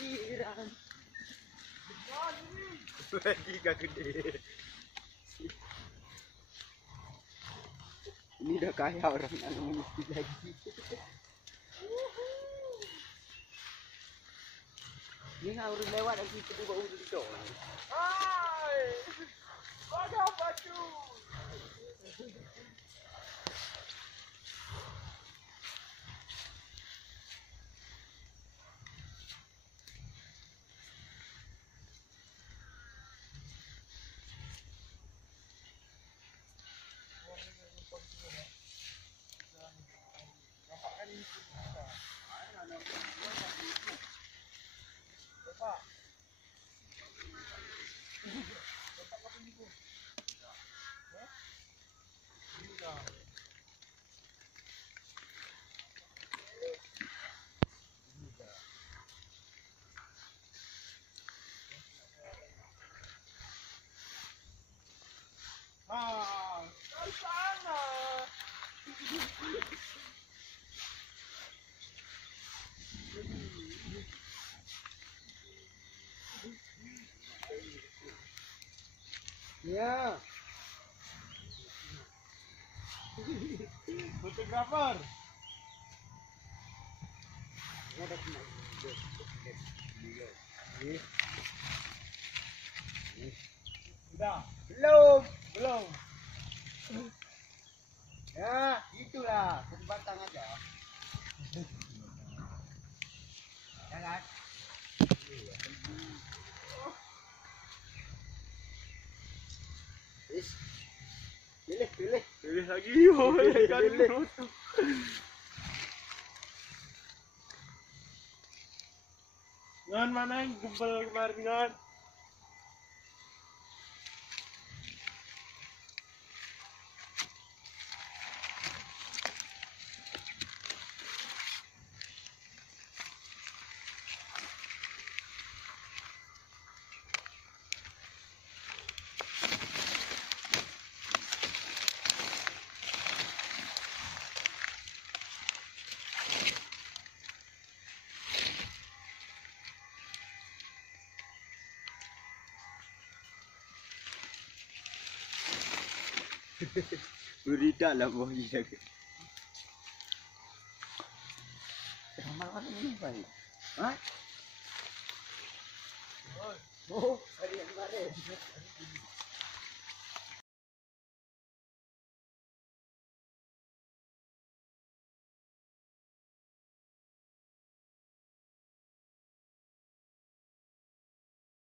parkiran. Lagi gak gede. Ini udah kaya orang yang mesti lagi. Ini harus lewat dari situ baru duduk. Hai, ada baju. Dari sana. Ya. Fotografer. Ada kena. Udah. Belum. Belum. Ya, itulah batang aja. Ya kan? Pilih lagi, boleh kan? Ngan mana yang gembel kemarin ngan? Berita lah bos dia. Ramal ini baik. Hah? Oh, hari yang kemarin.